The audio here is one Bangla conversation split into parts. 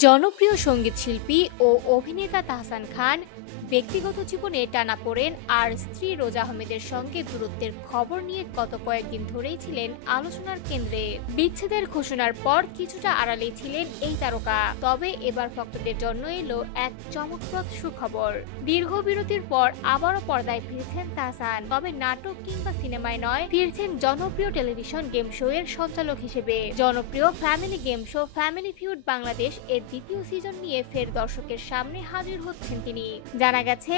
জনপ্রিয় সংগীত শিল্পী ও অভিনেতা তাহসান খান ব্যক্তিগত জীবনে টানাপোড়েন আর স্ত্রী রোজা আহমেদের সঙ্গে দূরত্বের খবর নিয়ে গত কয়েকদিন ধরেই ছিলেন আলোচনার কেন্দ্রে। বিচ্ছেদের ঘোষণার পর কিছুটা আড়ালেই ছিলেন এই তারকা। তবে এবার ভক্তদের জন্য এলো এক চমকপ্রদ সুখবর। দীর্ঘ বিরতির পর আবারও পর্দায় ফিরছেন তাহসান। তবে নাটক কিংবা সিনেমায় নয়, ফিরছেন জনপ্রিয় টেলিভিশন গেম শো এর সঞ্চালক হিসেবে। জনপ্রিয় family game show family feud Bangladesh এর দ্বিতীয় সিজন নিয়ে ফের দর্শকের সামনে হাজির হচ্ছেন তিনি। জানা গেছে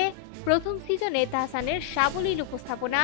প্রথম সিজনে তাহসানের সাবলীল উপস্থাপনা,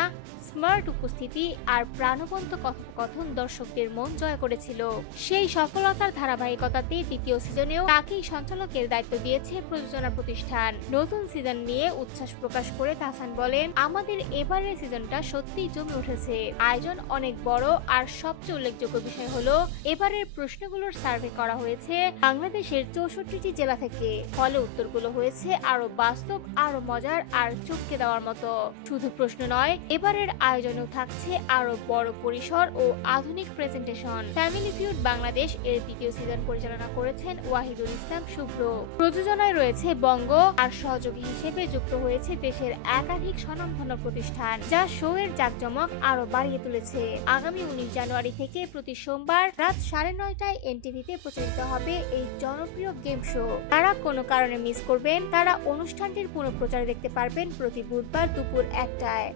স্মার্ট উপস্থিতি আর প্রাণবন্ত কথোপকথন দর্শকদের মন জয় করেছিল। সেই সফলতার ধারাবাহিকতাতে দ্বিতীয় সিজনেও তাকেই সঞ্চালকের দায়িত্ব দিয়েছে প্রযোজনা প্রতিষ্ঠান। নতুন সিজন নিয়ে উচ্ছ্বাস প্রকাশ করে তাহসান বলেন, আমাদের এবারের সিজনটা সত্যিই জমে উঠেছে। আয়োজন অনেক বড় আর সবচেয়ে উল্লেখযোগ্য বিষয় হলো, এবারের প্রশ্নগুলোর সার্ভে করা হয়েছে বাংলাদেশের চৌষট্টিটি জেলা থেকে। ফলে উত্তরগুলো হয়েছে আরও বাস্তব আরও মজার আর চমকে দেওয়ার মতো শুধু প্রশ্ন নয়, এবারের আয়োজনেও থাকছে আরও বড় পরিসর ও আধুনিক প্রেজেন্টেশন ফ্যামিলি ফিউড বাংলাদেশ এর দ্বিতীয় সিজন পরিচালনা করেছেন ওয়াহিদুল ইসলাম শুভ্র। প্রযোজনায় রয়েছে বঙ্গ আর সহযোগী হিসেবে যুক্ত হয়েছে দেশের একাধিক স্বনামধন্য প্রতিষ্ঠান, যা শো এর জাঁকজমক আরও বাড়িয়ে তুলেছে। আগামী উনিশ জানুয়ারি থেকে প্রতি সোমবার রাত সাড়ে নয়টায় এনটিভিতে প্রচারিত হবে এই জনপ্রিয় গেম শো। তারা কোনো কারণে মিস করবেন, তারা অনুষ্ঠানটির পুনঃপ্রচার দেখতে পারবেন প্রতি বুধবার দুপুর একটায়।